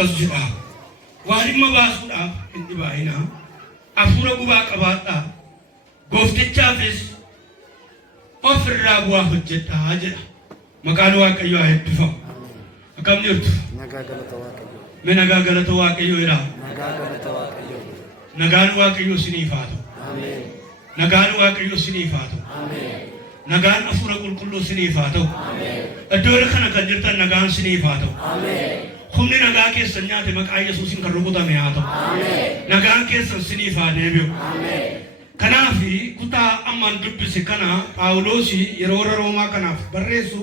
أكذبها وارم باسودا انتباهنا أفورا بوا كباتا قفت الشافس أفر رابوا حجتا هاجر مكانوا كيو هيدفع أكم نرتو من نغاغلة واقعيو إرا نغان واقعيو سنيفاتو نغان واقعيو سنيفاتو نغان أفورا كل سنيفاتو الدور خنا كجرتا نغان سنيفاتو خمني نغا के संन्याते मकाई यीशुसिन कर रुकुता में आतो नगा के संसनीफा देबियो कनाफी कुता अमन दुब्बिसे कना पाउलोसी यरोरा रोमा कनाफ बर्रेसु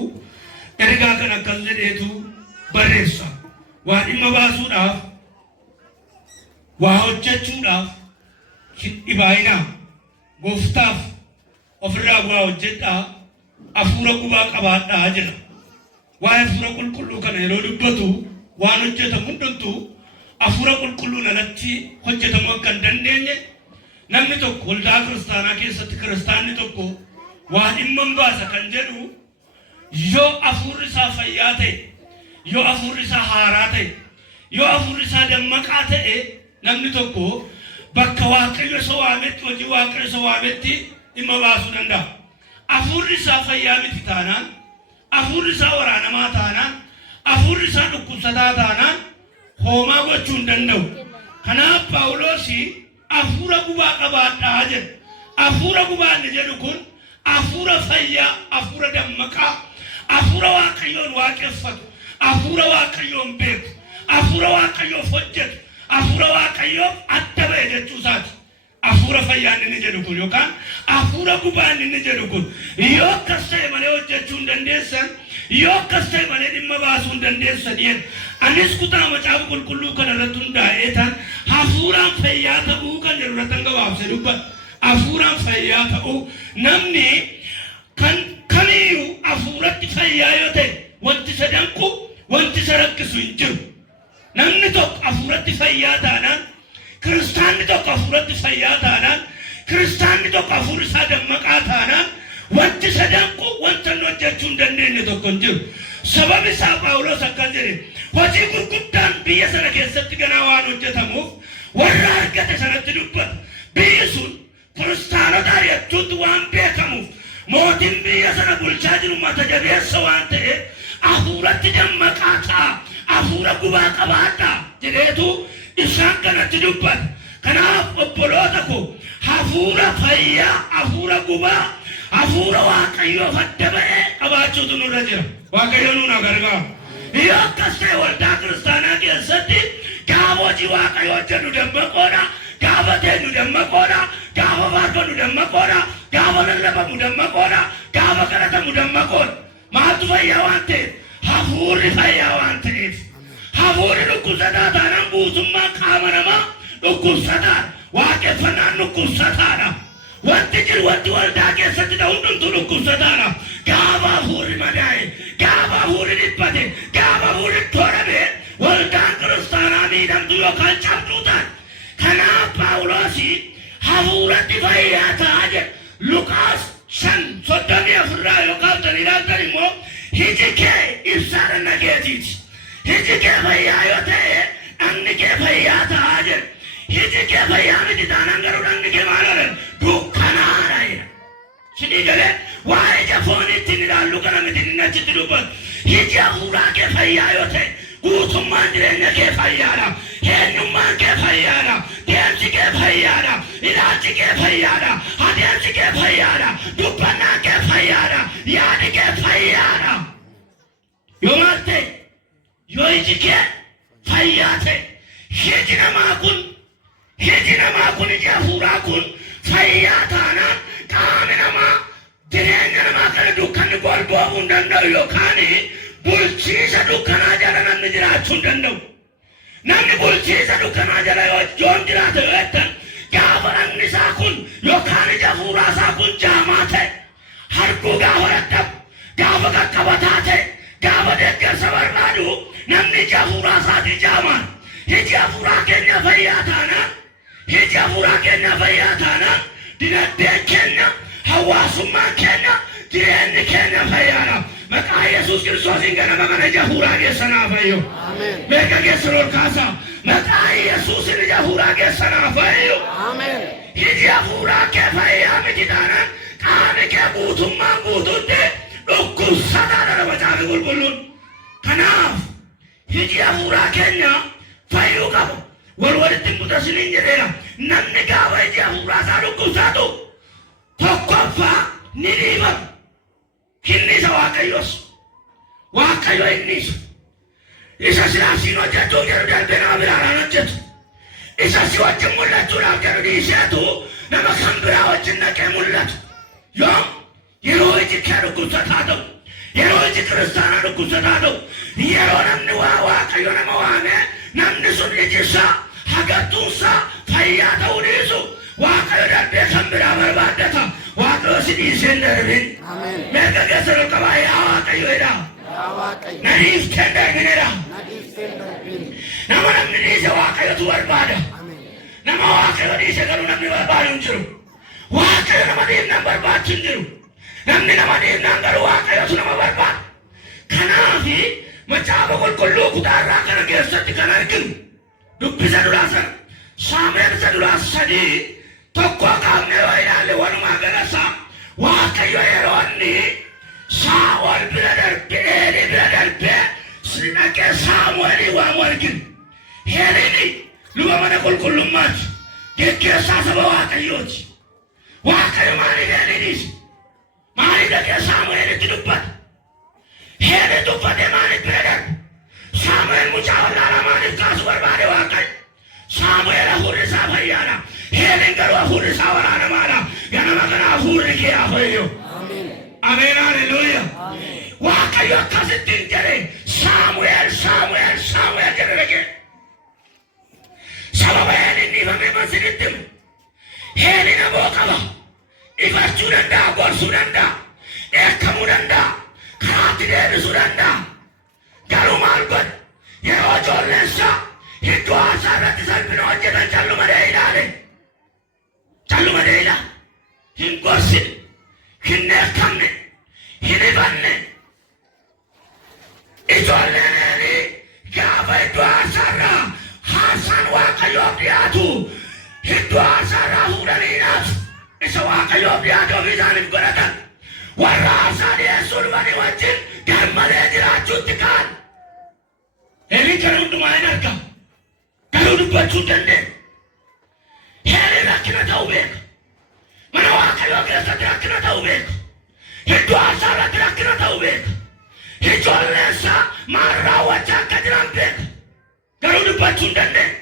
एरगा कना कल्लेदेतु बर्रेसा वा इमबासुडाफ वा हojjechuudhaaf ibaayina gooftaaf ofirraa waa hojjedhaa afuura gubaa qabaadhaa jedha waa afuura qulqulluu kana yeroo dubbatu waan hojjetamu hundumtuu afuura qulqulluu nalatti hojjetamu akka hin dandeenye namni tokko waldaa kiristaanaa keessatti kiristaanni tokko waa dhimma hin baasa kan jedhu yoo afuurri isaa fayyaa ta'e yoo afuurri isaa haaraa ta'e yoo afuurri isaa dammaqaa ta'e namni tokko bakka waaqayyo isa waametti hojii waaqayyo isa waametti dhimma baasuu danda'a. Afuurri isaa fayyaa miti taanaan afuurri isaa waraanamaa taanaan afurri isaa dhukkubsataa taanaan hoomaa gochuu hin danda'u. Kanaaf Phaawulosi afuura gubaa qabaadhaa jedha. Afuura gubaa inni jedhu kun afuura fayyaa, afuura dammaqaa, afuura waaqayyoon waaqeffatu, afuura waaqayyoon beeku, afuura waaqayyoof hojjetu, afuura waaqayyoof adda ba'e jechuu isaati. Afuura fayyaan inni jedhu kun yookaan afuura gubaan inni jedhu kun yoo akkas ta'e malee hojjechuu hin dandeessan, yoo akkas ta'e malee dhimma baasuu hin dandeessan jedha. Anis kutaa macaafa qulqulluu kana irratti hundaa'ee tan hafuuraan fayyaa ta'uu kan jedhu irratti gabaabsee dubbata. Hafuuraan fayyaa ta'uu namni kamiyyuu hafuuratti fayyaa yoo ta'e wanti isa danqu, wanti isa rakkisu hin jiru. Namni tokko hafuuratti fayyaa taanaan kiristaanni tokko hafuuratti fayyaa taanaan kiristaanni tokko hafuurri isaa dammaqaa taanaan wanti isa danqu, wanta inni hojjechuu hin dandeenye tokko hin jiru. Sababi isaa Phaawulos akkas jedhe hojii gurguddaan biyya sana keessatti ganaa waan hojjetamuuf warra argate sanatti dubbata. Biyyi sun kiristaanota ari'achuutti waan beekamuuf mootiin biyya sana bulchaa jiru mata jabeessa waan ta'eef hafuuratti dammaqaa ta'a, hafuura gubaa qabaadhaa jedheetu isaan kanatti dubbata. Kanaaf obboloota ko hafuura fayyaa, hafuura gubaa, hafuura waaqayyoof adda ba'ee qabaachuutu nurra jira. Waaqayyo nu gargaaru. Yoo akkas ta'e waldaa kiristaanaa keessatti gaafa hojii waaqayyoo hojjennu dammaqoodha, gaafa teenyu dammaqoodha, gaafa faarfannu dammaqoodha, gaafa lallabamu dammaqoodha, gaafa kadhatamu dammaqoodha. Maaltu fayyaa waan ta'eef? Hafuurri fayyaa waan ta'eef. Hafuurri dhukkubsataa taanaan guutummaan qaama namaa dhukkubsataa, waaqeffannaan dhukkubsataadha. Wanti jiru wanti waldaa keessatti ta'u hundumtuu dhukkubsataadha. Gaafa hafuurri madaa'e, gaafa hafuurri dhiphate, gaafa hafuurri toorame waldaan kiristaanaa miidhamtuu yookaan cabduu taate. Kanaaf Phaawulosi hafuuratti fayyaa ta'a jedha. Luqaas 5:34 yookaan 30 immoo hiji kee ibsaadha nageetiiti. Hiji kee fayyaa yoo ta'e dhagni kee fayyaa ta'a jedha. Hiji kee fayyaa miti taanaan garuu dhagni kee maal jedha? Dukkanaadha jedha. Sidii galee waa ija fooniitti inni ilaallu kana miti inni achitti dubbatu. Hiji hafuuraa kee fayyaa yoo ta'e guutummaan jireenya kee fayyaadha. Eenyummaan kee fayyaadha. Deemsi kee fayyaadha. Ilaalchi kee fayyaadha. Adeemsi kee fayyaadha. Dubbannaan kee fayyaadha. Yaadi kee fayyaadha. Yoo maal ta'e yoo iji kee fayyaa ta'e hiji namaa kun iji hafuuraa kun fayyaa taanaan qaamni namaa jireenya namaa kana dukkanni golboobuu hin danda'u yookaan bulchiisa dukkanaa jala namni jiraachuu hin danda'u. Namni bulchiisa dukkanaa jala yoo jiraate yoo jettan gaafa dhagni isaa kun yookaan ija hafuuraa isaa kun jaamaa ta'e, harkuu gaafa dadhabu, gaafa qaqqabataa ta'e, gaafa deeggarsa barbaadu namni ija hafuuraa isaatii jaamaan. Iji hafuuraa keenya fayyaa taanaan, iji hafuuraa keenya fayyaa taanaan dinagdeen keenya, hawaasummaan keenya, jireenyi keenya fayyaadha. maqaa Yesuus Kiristoosiin ganama kana ija fuuraa keessanaaf ayyo. Meeqa keessan ol kaasaa maqaa Yesuusin ija fuuraa keessanaaf ayyo. Ija fuuraa kee fayyaa miti taanaan qaamni kee guutummaan guutuutti dhukkubsataadha nama caafi qulqulluun. Kanaaf ija fuuraa keenya fayyuu qabu. Walitti mutasiniin jedheera namni gaafa ija fuuraa isaa dhukkubsatu tokkoffaa ni dhiibama. Inni isa Waaqayyoos Waaqayyo inni isa silaasiin hojjetuu jedhu darbee nama biraadhaan hojjetu. Isa si wajjin mul'achuudhaaf jedhu dhiiseetu nama kan biraa wajjin dhaqee mul'atu. Yoo yeroo iji kee dhukkubsataa ta'u yeroo iji kiristaanaa dhukkubsataa ta'u yeroo namni waa Waaqayyo nama waamee namni sun iji isaa hagattuunsaa fayyaa ta'uu dhiisu Waaqayyo darbee kan biraa barbaaddata. Waaqayyo si dhiisee hin darbin. Meeqa keessan ol qabaa yaa Waaqayyo jedha. Na dhiiftee hin darbinedha. Nama namni dhiise Waaqayyotu barbaada. Nama Waaqayyo dhiise garuu namni barbaadu hin jiru. Waaqayyo nama dhiifnaan barbaachu hin jiru. Namni nama dhiifnaan garuu Waaqayyotu nama barbaada. Kanaafi macaafa qulqulluu kutaarraa kana keessatti kan arginu dubbisa duraa sana Saamu'eel isa duraa sadii tokko qaamne yoo ilaalle walumaa galasaa Waaqayyo yeroo inni Saa'ol bira darbee Eelii bira darbee dhaqee Saamu'eelii waamu arginu. Eeliin luba mana qulqullummaati. Geggeessaa saba Waaqayyooti. Waaqayyo maaliif Eelii dhiise? Maaliif dhaqee Saamu'eelitti dubbate? Eelii dubbatee maaliif bira darbe? Saamu'eel mucaa olaanaa maaliif kaasu barbaade Waaqayyo? Saamu'eel hafuurri isaa fayyaadha. Eeliin garuu hafuurri isaa waraanamaadha. Ganama kana hafuurri kee haa fayyu. Ameen haleluuyaa. Waaqayyo akkasittiin jedhe Saamu'eel Saamu'eel Saamu'eel jedhe dhaqee. Sababa Eeliin dhiifamee masinitti himu. Eeliin aboo qaba. Ifachuu danda'a, gorsuu danda'a, dheekkamuu danda'a, karaatti deebisuu danda'a. Garuu maal godhe? Yeroo ijoolleessaa iddoo haasaa irratti salphina hojjetan callumadee ilaale. Callumadee ilaale. Hin gorsine, hin dheekkamne, hin ifanne. Ijoolleen Eelii gaafa iddoo haasaa irraa haasaan Waaqayyoof dhiyaatu iddoo haasaa irraa fuudhanii nyaatu. Isa Waaqayyoof dhiyaatu ofii isaaniif godhatan. Warra haasaa dhiyeessuu dhufanii wajjin gammalee jiraachuutti ka'an. Eeliin kana hundumaa hin argamu. Garuu dubbachuu hin dandeenye. Eeliin rakkina ta'uu beeka. Mana Waaqayyoo keessatti rakkina ta'uu beeka. Iddoo haasaa irratti rakkina ta'uu beeka. Ijoolleen isaa maal raawwachaa akka jiran beeka. Garuu dubbachuu hin dandeenye.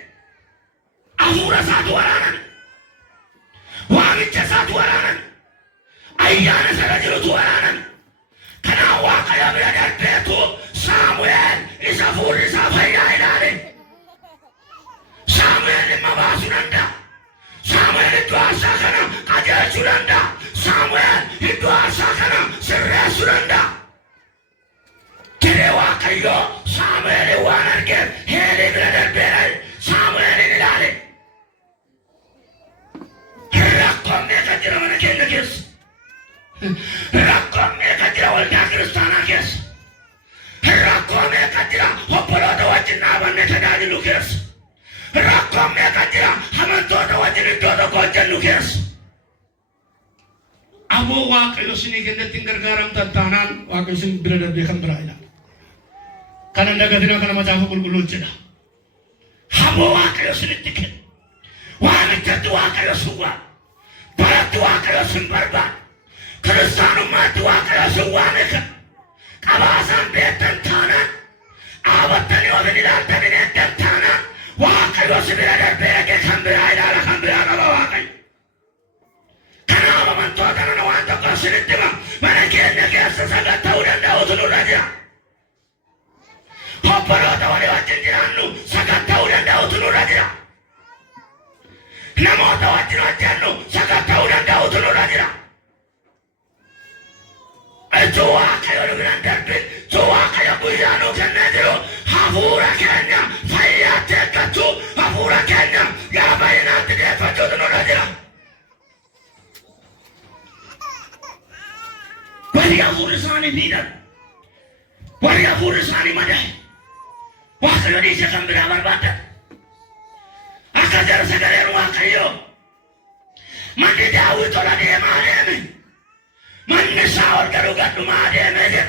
Hafuura isaatu waraanan. Waamicha isaatu waraanan. Ayyaana sana jirutu waraanan. Kanaaf Waaqayyo bira darbeetu Saamu'eel isa hafuurri isaa fayyaa ilaale. Saamu'eel dhimma baasuu danda'a. Saamu'eel iddoo haasaa kana qajeelchuu danda'a. Saamu'eel iddoo haasaa kana sirreessuu danda'a. Jedhee Waaqayyo Saamu'eelin waan argeef Eelii bira darbeera Saamu'eelin ilaale. Rakkoon meeqa jira mana keenya keessa? Rakkoon meeqa jira waldaa kiristaanaa keessa? Rakkoon meeqa jira obboloota wajjin dhaabanne tajaajilu keessa? Rakkoon meeqa jira amantoota wajjin iddoo tokko hojjennu keessa? Ammoo Waaqayyo isinii kennetti hin gargaaramtan taanaan Waaqayyo isin bira darbee kan biraa ilaala. Kana hin dagatinaa kana macaafa qulqulluu jedha. Ammoo Waaqayyo isinitti kenna. Waamichatti Waaqayyo sin waama. Baratti Waaqayyo sin barbaada. Kiristaanummaatti Waaqayyo sin waame kana. Qabaasaan beektan taanaan dhaabattanii ofin ilaaltanii eegdan taanaan Waaqayyo si bira darbee dhaqee kan biraa ilaala kan biraa qaba Waaqayyo. Kanaaf amantoota nana waan tokko isinitti hima. Mana keenya keessa sagal ta'uu danda'utu nurra jira. Obboloota walii wajjin jiraannu sagal ta'uu danda'utu nurra jira. Namoota wajjin hojjennu sagal ta'uu danda'utu nurra jira. Ijoo Waaqayyo nu biraan darbe, ijoo Waaqayyo guyyaa nuu kennee jiru hafuura keenya fayyaatti eeggachuu, hafuura keenya gara baay'inaatti deeffachuutu nurra jira. Walii hafuurri isaanii miidhan warri hafuurri isaanii madaa'e Waaqayyo dhiise kan biraa barbaadan akka jara sagaleen Waaqayyoo manni Daawit ol adeemaa deeme manni Saa'ol garuu gadhumaa deemee jira.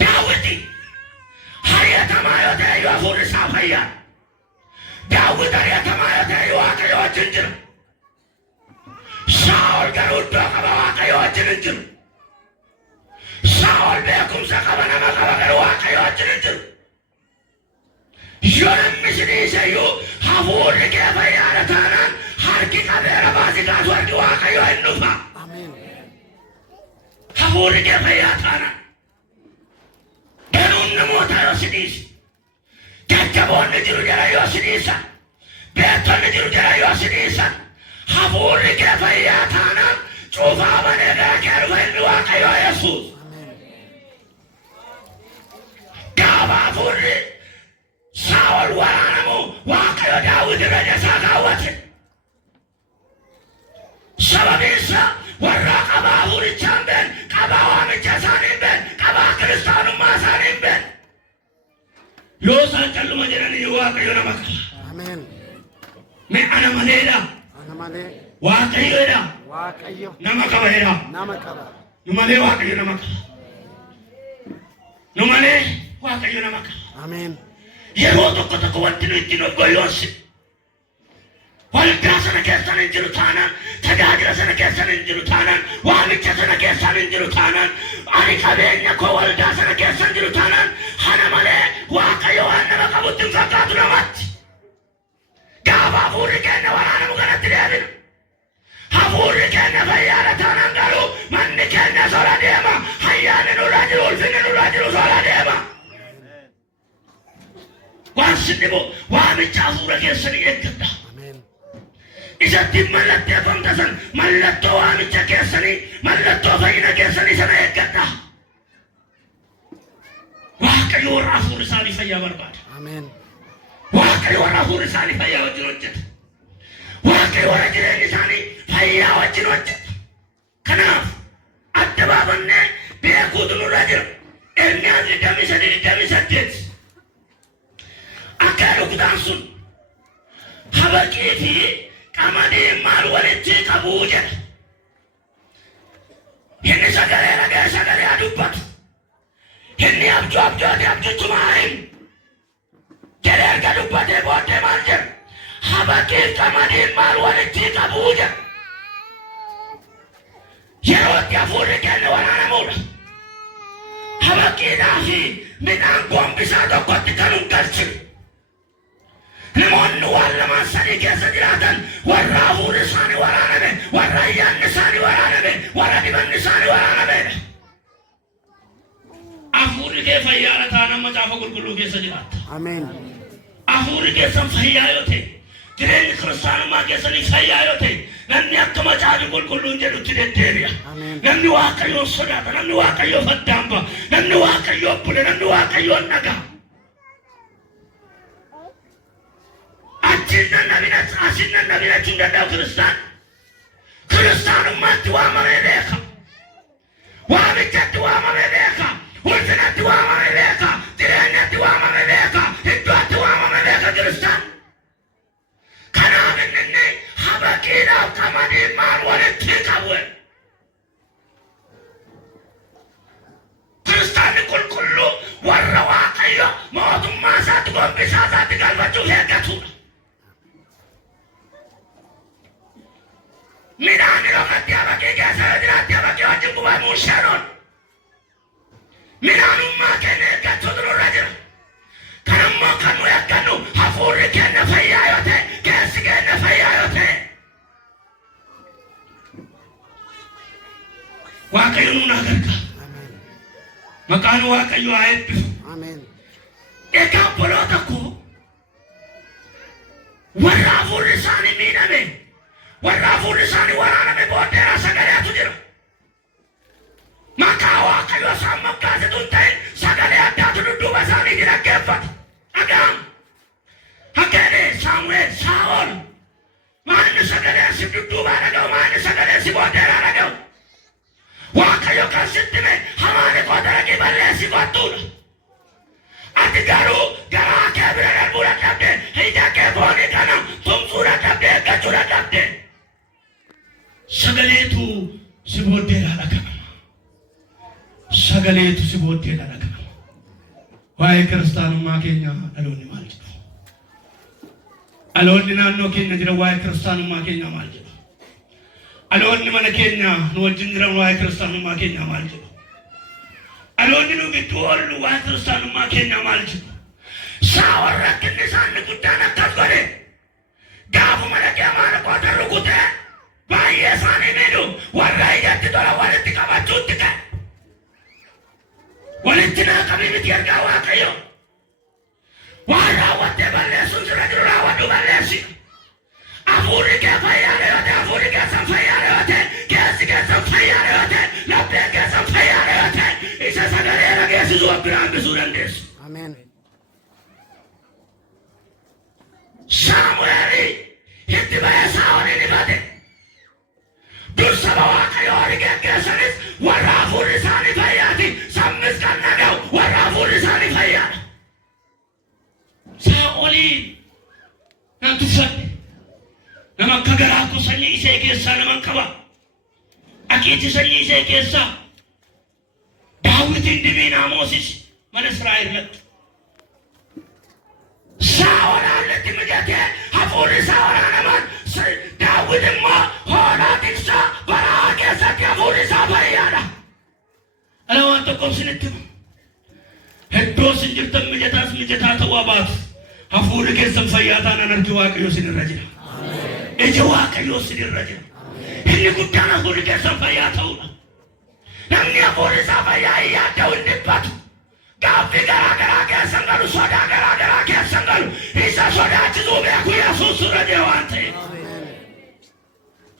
Daawiti ari'atamaa yoo ta'e yoo hafuurri isaa fayyaa Daawit ari'atamaa yoo ta'e yoo Waaqayyo wajjin jira. Saa'ol garuu iddoo qaba Waaqayyo wajjin hin jiru. Saa'ol beekumsa qaba nama qaba garuu Waaqayyo wajjin hin jiru. Yoo namni si dhiise iyyuu hafuurri kee fayyaadha taanaan harki qabeera baasii kaasu harki Waaqayyo hin dhufa. Hafuurri kee fayyaa taanaan danuun namoota yoo si dhiise jajjaboonni jiru jala yoo si dhiisan beektonni jiru jala yoo si dhiisan hafuurri kee fayyaa taanaan cuufaa banee gara kee dhufa inni Waaqayyo Yesuus. Gaafa hafuurri Saa'ol waraanamu Waaqayyo Daawit irra isaa kaawwate. Sababiin isaa warra qabaa hafuurichaa hin beekne qabaa waamicha isaanii hin beekne qabaa kiristaanummaa isaanii hin beekne. Yoo isaan calluma jedhanii Waaqayyo nama qaba. Ameen. Mee ana maleedha. Ana malee. Waaqayyoodha. Waaqayyo. Nama qabaadha. Nama qaba. Nu malee Waaqayyo nama qaba. Nu malee Waaqayyo nama qaba. Ameen. Yeroo tokko tokko wanti nu ittiin oggoyoonsi. Waldaa sana keessan hin jiru taanaan tajaajila sana keessan hin jiru taanaan waamicha sana keessan hin jiru taanaan ani qabeenya koo waldaa sana keessan jiru taanaan hana malee Waaqayyo waan nama qabutti hin fakkaatu namatti. Gaafa hafuurri keenya waraanamu kanatti deebina. Hafuurri keenya fayyaadha taanaan garuu manni keenya sola deema. Hayyaanni nurraa jiru ulfinni nurraa jiru sola deema. Waan sinnibu waamicha hafuura keessanii eeggadha. Isatti mallatteeffamta san mallattoo waamicha keessanii mallattoo fayyina keessanii sana eeggadha. Waaqayyo warra hafuurri isaanii fayyaa barbaada. Ameen. Waaqayyo warra hafuurri isaanii fayyaa wajjin hojjeta. Waaqayyo warra jireenyi isaanii fayyaa wajjin hojjeta. Kanaaf adda baafannee beekuutu nurra jira. Ermiyaas 23:28 akka dhugutaan sun habaqii fi qamadii maal walitti qabuu jedha. Inni sagalee dhaga'ee sagalee dubbatu. Inni abjoote abjuchuma hin jedhee erga dubbatee booddee maal jedha? Habaqii qamadii maal walitti qabuu jedha. Yerootti hafuurri keenya waraanamuudha. Habaqiidhaa fi midhaan gombisaa tokkotti kan hin galchine. Namoonni waan lamaan sadii keessa jiraatan warra hafuurri isaanii waraaname, warra ayyaanni isaanii waraaname, warra dibanni isaanii waraanameedha. Hafuurri kee fayyaadha taanaan macaafa qulqulluu keessa jiraatta. Ameen. Hafuurri keessan fayyaa yoo ta'e, jireenyi kiristaanummaa keessanii fayyaa yoo ta'e, namni akka macaafa qulqulluun jedhutti deddeebi'a. Namni Waaqayyoon sodaata, namni Waaqayyoof addaan ba'a, namni Waaqayyoon bule, namni Waaqayyoon dhaga'a. Asinnan nabina cinggadau Kristaanummaatti waamamee beeka. Waamichatti waamamee beeka. Ulfinatti waamamee beeka. Jireenyatti waamamee beeka. Iddootti waamamee beeka Kiristaan. Kanaaf inni habaqiidhaaf qamadii maal walitti qabu. Kiristaanni qulqulluu warra Waaqayyo mootummaa isaatti gombisaa isaatti galfachuuf eeggatudha. Midhaan irratti habaqii keessa jiraatti habaqii wajjin gubamuun shaanoon. Midhaanummaa keenya eeggachuutu nurra jira. Kanammoo kan nu eeggannu hafuurri keenya fayyaa yoo ta'e, keessi keenya fayyaa yoo ta'e. Waaqayyo nuun gargaara. Maqaan Waaqayyo haa eebbifamu. Egaa obboloota koo warra hafuurri isaanii miidhame, warra hafuurri isaanii waraaname booddeeraa sagaleetu jira. Maqaa Waaqayyo isaan moggaasitu hin ta'in sagalee addaatu dudduuba isaanii dhaggeeffate. Dhaga'am. Hakeene Saamu'eel Saa'ol maanni sagalee si dudduubaa dhaga'u, maanni sagalee si booddeeraa dhaga'u. Waaqayyo kan sitti mee hamaani koo dalagii balleessi kottuun bottee dhagama. Waa'ee kiristaanummaa keenya dhaloonni maal jedhu? Dhaloonni naannoo keenya jira waa'ee kiristaanummaa keenya maal jedhu? Dhaloonni mana keenya nu wajjin jiran waa'ee kiristaanummaa keenya maal jedhu? Dhaloonni nu gidduu oolu waa'ee kiristaanummaa keenya maal jedhu? Saawwan rakkinni isaanii guddaan akkas godhe gaafuma dhaqee maal qoota rukute baay'ee isaanii miidhu warra ijatti tola walitti qabachuutti ka'e. Walitti naqamee miti ergaa Waaqayyo. Waan raawwattee balleessuun sirra jiru raawwadhu balleessi. Hafuurri kee fayyaadha yoo ta'e hafuurri keessan fayyaadha yoo ta'e keessi keessan fayyaadha yoo ta'e lapheen keessan fayyaadha yoo ta'e isa sagalee dhageessisu biraan hambisuu dandeessu. Ameen. Saamu'eeli itti ba'ee Saa'olin himate. Dursaba Waaqayyoo horii geggeessanis warra hafuurri isaanii fayyaati. Sabnis kan dhaga'u warra hafuurri isaanii fayyaadha. Saa'oliin nan tuffadhe. Nama akka garaa koo sanyii ishee keessaa naman qaba. Akeeti sanyii ishee keessaa Daawitin dibiinaa Moosis mana Israa'el irratti. Saa'ol haalatti mijatee hafuurri Saa'olaa naman Daawit immoo hoolaa tiksaa baraa keessatti hafuurri isaa fayyaadha. Ana waan tokkoof isinitti himu. Hedduu isin jirtan mijataa ta'uu baatu. Hafuurri keessan fayyaa taanaan argi Waaqayyo isinirra jira. Ija Waaqayyo isinirra jira. Inni guddaan hafuurri keessan fayyaa ta'uudha. Namni hafuurri isaa fayyaa hin yaadda'u hin dhiphatu. Gaaffii garaa garaa keessan galu sodaa garaa garaa keessan galu isa sodaachisuu beeku Yesuus irra jira waan ta'eef.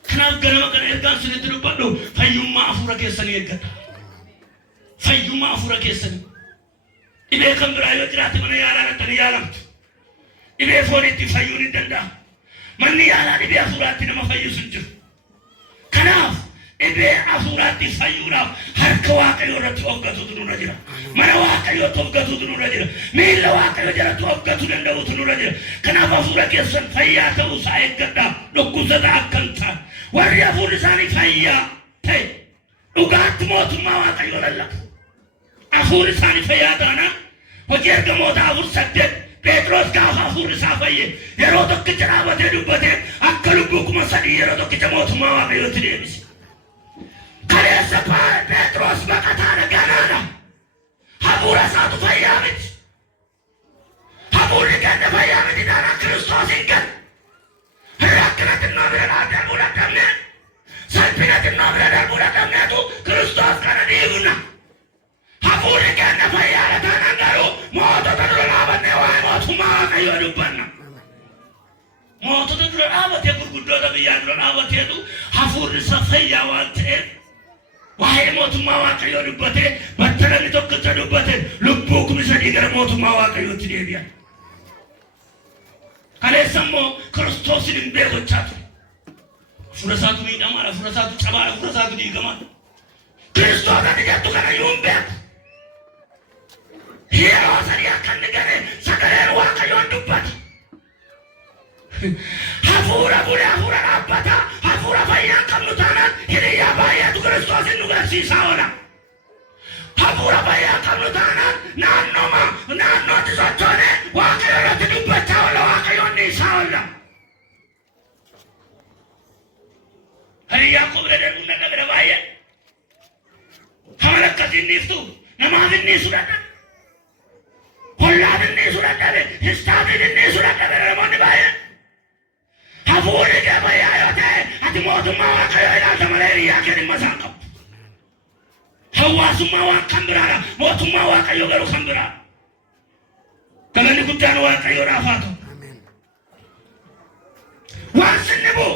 Kanaaf ganama kana ergaan isinitti dubbadhu fayyummaa hafuura keessanii eeggadha. Fayyummaa hafuura keessanii. Dhibee kan biraa yoo jiraate mana yaalaa dhattanii yaalamtu. Dhibee fooniitti fayyuun hin danda'amu. Manni yaalaa dhibee hafuuraatti nama fayyuus hin jiru. Kanaaf dhibee hafuuraatti fayyuudhaaf harka Waaqayyoo irratti of gatuutu nurra jira. Mana Waaqayyootti of gatuutu nurra jira. Miilla Waaqayyoo jalatti of gatuu danda'uutu nurra jira. Kanaaf hafuura keessan fayyaa ta'uu isaa eeggadhaa. Dhukkubsata akka hin taane. Warri hafuurri isaanii fayyaa ta'e dhugaatti mootummaa Waaqayyoo lallabu. Hafuurri isaanii fayyaa taanaan hojii ergamoota 4:8 Phexros gaafa hafuurri isaa fayye yeroo tokkicha dhaabatee dubbatee akka lubbuu 3,000 yeroo tokkicha mootummaa Waaqayyootti deebise. Kaleessa Phexros baqataadha ganaadha. Hafuura isaatu fayyaa miti. Hafuurri keenya fayyaa miti taanaan Kiristoos hin galu. Rakkina xinnoo bira darbuu dadhabne salphina xinnoo bira darbuu dadhabneetu Kiristoos kana dhiibna. Hafuurri keenya fayyaadha taanaan garuu mootota dura dhaabannee waa'ee mootummaa Waaqayyoo dubbanna. Mootota dura dhaabatee gurguddoota biyyaa dura dhaabateetu hafuurri isa fayyaa waan ta'eef waa'ee mootummaa Waaqayyoo dubbatee battalanii tokkicha dubbate lubbuu 3,000 gara mootummaa Waaqayyootti deebi'an. Kaleessa immoo Kiristoosin hin beekochaa ture. Hafuura isaatu miidhamaadha, hafuura isaatu cabaadha, hafuura isaatu diigamaadha. Kiristoos ati jettu kana iyyuu hin beeku. Yeroo sadii akka inni gane sagaleen Waaqayyoon dubbata. Hafuura bulee hafuura dhaabbata hafuura fayyaa qabnu taanaan hiriyaa baay'eetu Kiristoosin nu garsiisaa oola. Hafuura fayyaa qabnu taanaan naannootti sochoone Waaqayyo irratti dubbachaa oola Waaqayyoon ni isaa oola. Hiriyaa qublee deemuun dadhabira baay'ee. Haala akkasiin dhiiftu namaaf inni sudhadha. Hollaaf inni sudhadhabe histaafiin inni sudhadhabe namoonni baay'ee. Hafuurri kee fayyaa yoo ta'e ati mootummaa Waaqayyoo ilaalta malee hiriyaa kee dhimma isaan qabu. Hawaasummaa waan kan biraadha. Mootummaa Waaqayyoo garuu kan biraa. Galanni guddaan Waaqayyoodhaaf haa ta'u. Waan sinni bu'u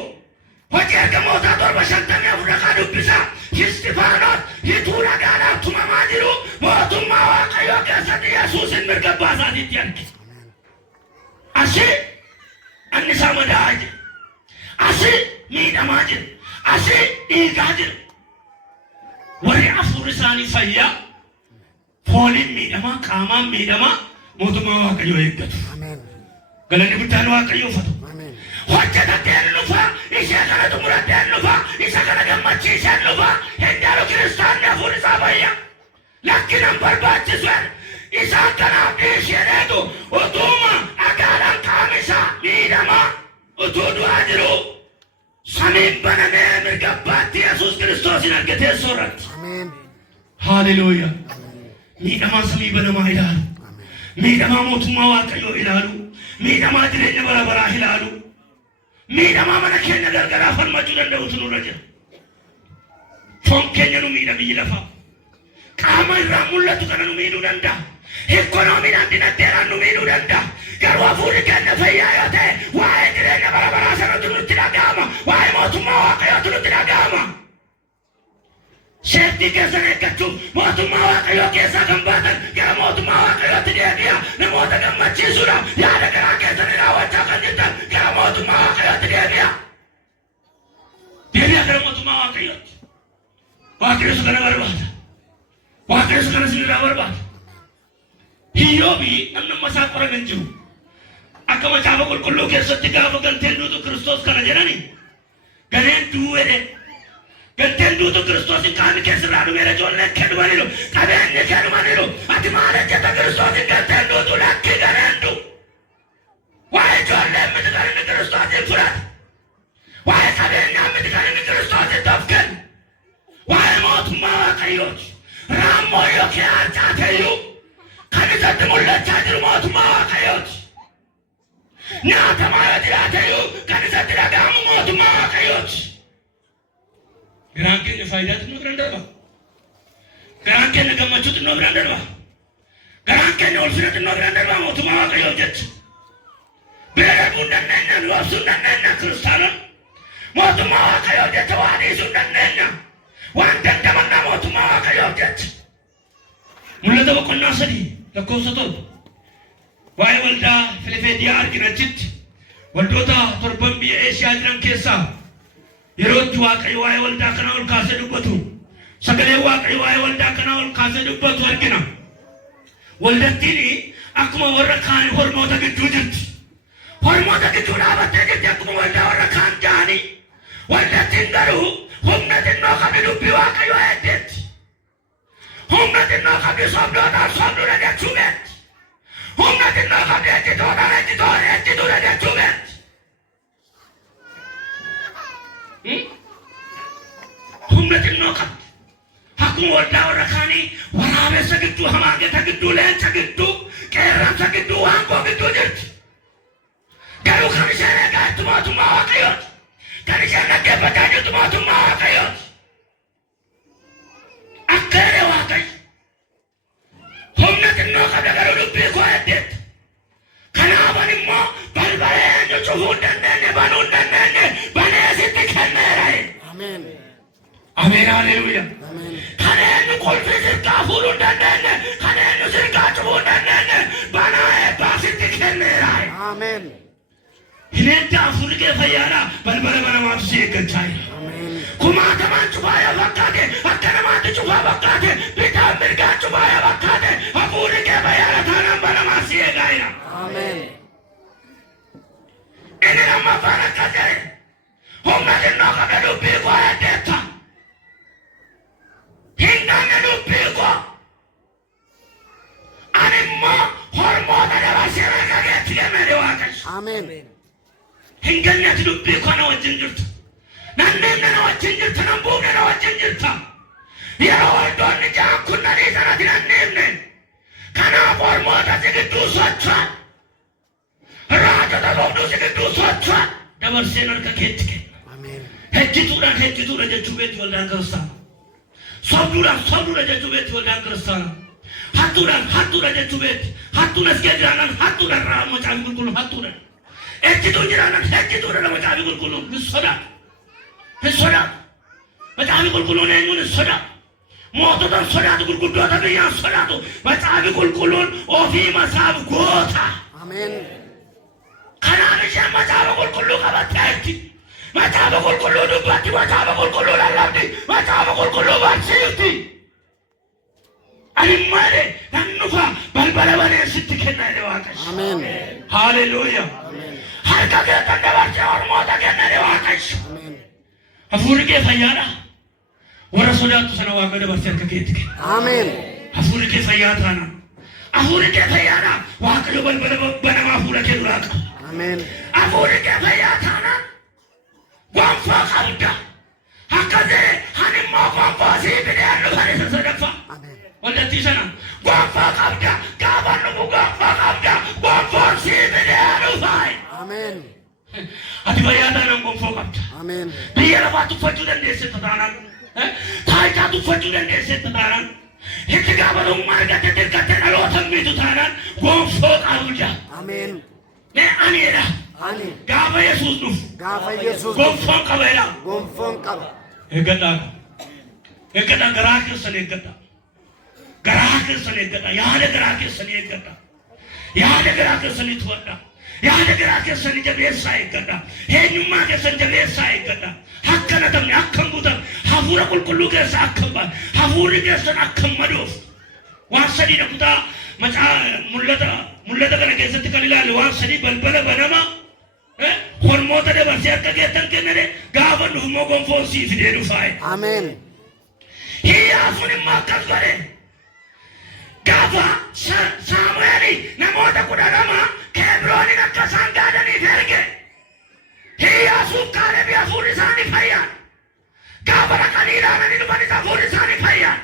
hojii ergamootaa 754 dhaqaa dubbisaa. Isxifaanos hituu dhagaadhaan tumamaa jiru mootummaa Waaqayyoo keessatti Yesuusin mirga baasaatiitti arge. Asii annisaa madaa'aa jira. Asii miidhamaa jira. Asii dhiigaa jira. Warri hafuurri isaanii fayyaa fooliin miidhamaa qaamaan miidhamaa mootummaa Waaqayyoo eeggatu. Galanni guddaan Waaqayyoof haa ta'u. Hojjetatteen lufa ishee kana xumuratteen lufa isa kana gammachiiseen lufa hin jaalu kiristaanni hafuurri isaa fayyaa. لكن برباد سوار إذا كان عبديش يريدو ودوما أقالا كامسا ميدما وتودو أجرو سمين بنا نعمل قبات يسوس كريستوس نرقتي سورت آمين هاليلويا ميدما سمين بنا ما إلالو ميدما موتما واقعيو إلالو ميدما دلين برا برا إلالو ميدما منا كينا درقرا فرمجولن دوتنو رجل فون كينا نمينا بيلفا كاما الرامولا تكنا نمينو دندا إيكونومي ناندينا تيرا نمينو دندا كاروا فوري كنا فيايوتي واي دلين برا برا سنو تنو واي موتما واقعيو تنو تناقاما شهدي كيسا نكتو موتما واقعيو كيسا كمباتن كرا موتما واقعيو تنياديا نموتا كمتشي سورا يادا كرا كيسا نراوچا كنجتا كرا موتما واقعيو تنياديا ديريا كرا موتما واقعيو واقعيو سكنا بربادا واقعيو سكنا سنرا بربادا هيوبي نمنا مساقرا ننجو أكما جابا كل كيسا تقافا كنتين دوتو كريستوس كنا جراني غنين دووه Gantendu tu Kristus in kami kesalahan mere jolle kedu manilu kabenne kedu manilu ati mare jeta Kristus in gantendu tu lakki garandu why jolle mit garandu Kristus in furat why kabenne mit garandu Kristus in tafken why mot ma kayot rammo yo ke artateyu kani jat mulle chadiru mot ma kayot na tamara dirateyu kani jat ragamu mot ma kayot Geranke ne fayda tu no brandarba. Geranke ne gammachu tu no brandarba. Geranke ne olfina tu no brandarba motuma wa kayo jet. Bere bundan nenna no sundan nenna kristana. Motuma wa kayo jet wa ni sundan nenna. Wan tanda manna motuma wa kayo jet. Mulada wa konna sadi lakko satol. Wae walda filife diar kinachit. Waldota torbambi Asia jiran kesa. Yeroo waaqayyo waa'ee waldaa kana ol kaasee dubbatu sagalee waaqayyo waa'ee waldaa kana ol kaasee dubbatu argina. Waldattiin akkuma warra kaan hormoota gidduu jirti. Hormoota gidduu dhaabattee jirti akkuma waldaa warra kaan ja'anii. Waldattiin garuu humna xinnoo qabdi dubbii waaqayyo eegdeetti. Humna xinnoo qabdi sobdootaan sobduu dhagachuu beekti. Humna xinnoo qabdi ejjitootaan ejjituu dhagachuu beekti. Humna xinnoo qabdi. Akkuma waldaa warra kaanii waraabessa gidduu hamaageta gidduu leenca gidduu qeerransa gidduu waangoo gidduu jirti. Garuu kan isheen eegaa jirtu mootummaa waaqayyooti. Kan isheen dhaggeeffataa jirtu mootummaa waaqayyooti. Akka jedhe waaqayyo humna xinnoo qabda garuu dubbii koo eegdeetta. Kanaafan immoo balbala eenyu cufuu hin dandeenye banuu hin dandeenye banee sitti kenneera. Ameen. Ameen haleluuya. Kan eenyu kolfii sirkaa fuudhuu hin dandeenye kan eenyu sirkaa cufuu hin dandeenye banaa eebbaa sitti kenneera. Ameen. Hineetti afurri kee fayyaadhaa balbala banamaatu si eeggachaa jira. Kumaatamaan cufaa yoo fakkaate akka namaatti cufaa fakkaate bitaan mirgaan cufaa yoo fakkaate hafuurri kee fayyaadha taanaan banamaa si eegaa jira. Ameen. Inni lammaffaan akkas jedhe humna xinnoo qabda dubbii koo eegdeetta. Hin ganne dubbii koo. Ani immoo hormoota dabarsee harka keetti kennee waaqayyo. Ameen. Hin ganne ati dubbii koo na wajjin jirtu. Nanneen na wajjin jirtu nan buufne na wajjin jirta. Yeroo waldoonni ja'an kun nanii sanatti nanneemne. Kanaaf hormoota si gidduu socho'an. Raajota sobduu si gidduu socho'an. Dabarseen harka keetti kenna. Hejjituudhaan jechuu beekti waldaan kiristaanaa. Sobduudhaan jechuu beekti waldaan kiristaanaa. Hattuudhaan jechuu beekti. Hattuun as kee jiraannan hattuudhaan macaafi qulqulluun hattuudhaan. Ejjituun jiraannan ejjituudhaan macaafi qulqulluun hin sodaatu. Hin sodaatu. Macaafi qulqulluun eenyuun hin sodaatu. Moototaan sodaatu gurguddoota biyyaan sodaatu. Macaafi qulqulluun ofii masaaf goota. Ameen. Kanaaf isheen macaafa qulqulluu qabatteetti. Macaafa qulqulluu dubbatti, macaafa qulqulluu lallabdi, macaafa qulqulluu barsiifti. Ani malee nan dhufa balbala banee sitti kenna jedhe waaqayyo. Ameen. Haleluuya. Harka keetti dabarsee hormoota kenna jedhe waaqayyo. Ameen. Hafuurri kee fayyaadha. Warra sodaattu sana waaqa dabarsee harka keetti kenna. Ameen. afuri ke fayyatana afuri ke fayyana waaqayyo balbala banama afura ke duraka አሜን afuri ke fayyatana gonfa qabda hakaze hanimmo gonfa si bidanu farisa sadafa አሜን wallati sana gonfa qabda gabanu gonfa qabda gonfa si bidanu fai አሜን ati fayyatana gonfa qabda አሜን biya lafatu faju dandeesse tatanan taayitaatu faju dandeesse tatanan hitti gaabanu margate dirgate dhaloota miitu taanaan gonfoo qabda አሜን mee aniidha አኒ gaafa yesuus dhufu gaafa yesuus gonfoon qabeedha gonfoon qaba eeggadhaa garaa keessan eeggadhaa yaada garaa keessan eeggadhaa yaada garaa keessanii tuwadhaa yaada garaa keessanii jabeessaa eeggadhaa eenyummaa keessan jabeessaa eeggadhaa akkana tamne akkam butan hafuura qulqulluu keessa akkam ba'an hafuurri keessan akkam madoof waan sadii dhakutaa macaa mul'ata kana keessatti kan ilaalle waan sadii balbala banama hormoota dabarsee akka geettan kennane gaafa dhufmoo gonfoon sii fidee dhufaaye አሜን Hiyyaasuun immoo akkas godhe gaafa Saamu'eeli namoota 12 Kebrooniin akka isaan gaadaniif erge Hiyyaasuun Kaalebi hafuurri isaanii fayyaan gaafa dhaqanii ilaalanii dhufanis hafuurri isaanii fayyaan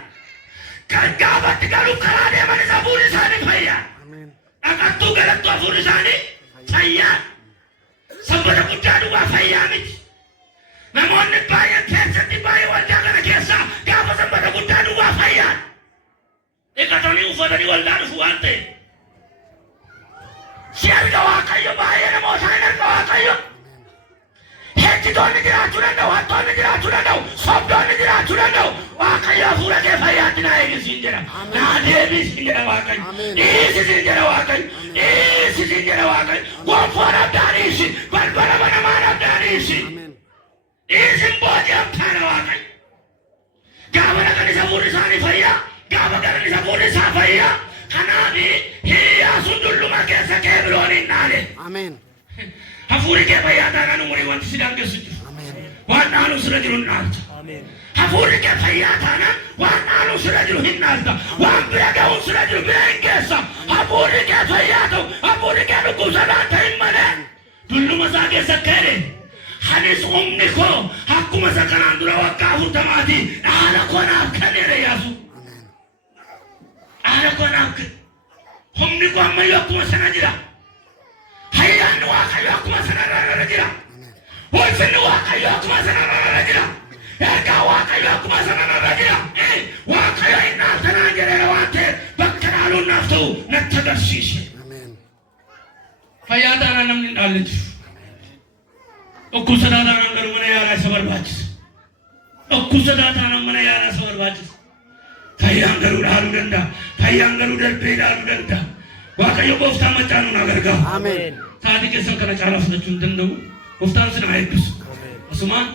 kan gaafatti galuuf karaa deemanis hafuurri isaanii fayyaan አሜን dhaqattuu galattuu hafuurri isaanii fayyaan sanbata guddaa dhugaa fayyaa miti namoonni baay'een keessatti baay'ee waldaa kana keessa gaafa sanbata guddaa dhugaa fayyaan dhiqatanii uffatanii waldaa dhufu waan ta'e si arga waaqayyo baay'ee namoota hin arga waaqayyo hejjitoonni jiraachuu danda'u hattoonni jiraachuu danda'u sobdoonni jiraachuu danda'u waaqayyo hafuura kee fayyaatti naa eegisiin jedha naa deebisiin jedha waaqayyo dhiisisiin jedha waaqayyo dhiisisiin jedha waaqayyo gonfoon abdaan dhiisi balbala banamaan abdaan dhiisi አሜን dhiisin booji'amtaana waaqayyo gaafa dhaqan isa fuudhi isaanii fayyaa gaafa galan isa fuudhi isaa fayyaa kanaafi hiyyaasuun dulluma keessa Kebrooniin dhaale አሜን hafuurri kee fayyaa taanaan umurii wanti si daangessu jiru አሜን waan dhaalu sirra jiru hin dhaalta hafuurri kee fayyaa taanaan waan dhaalu sirra jiru hin dhaalta waan bira ga'uun sirra jiru bira hin geessa hafuurri kee fayyaa ta'u hafuurri kee dhukkubsataan ta'in malee dulluma isaa keessa ka'e hanis humni koo akkuma isa kanaan dura waggaa 40 dhaala koo naaf kenneera yaasu dhaala koo naaf kenne humni koo ammayyuu akkuma sana jira hayyaan waaqayyo akkuma sana irra jira ulfinni waaqayyo akkuma sana irra jira ergaa waaqayyo akkuma sana irra jira waaqayyo hin naaftanaa jedheera waan ta'eef bakka dhaaluun naaf ta'u natti agarsiise አሜን fayyaa taanaan namni hin dhaalle jiru dhukkubsataa taanaan garuu mana yaalaa isa barbaachisa dhukkubsataa taanaan mana yaalaa isa barbaachisa fayyaan garuu dhaaluu danda'a fayyaan garuu darbee dhaaluu danda'a waaqayyo gooftaa macaanuun agargaaru አሜን taati keessan kana caalaa fudhachuu hin danda'u gooftaan sin haa eebbisu asumaan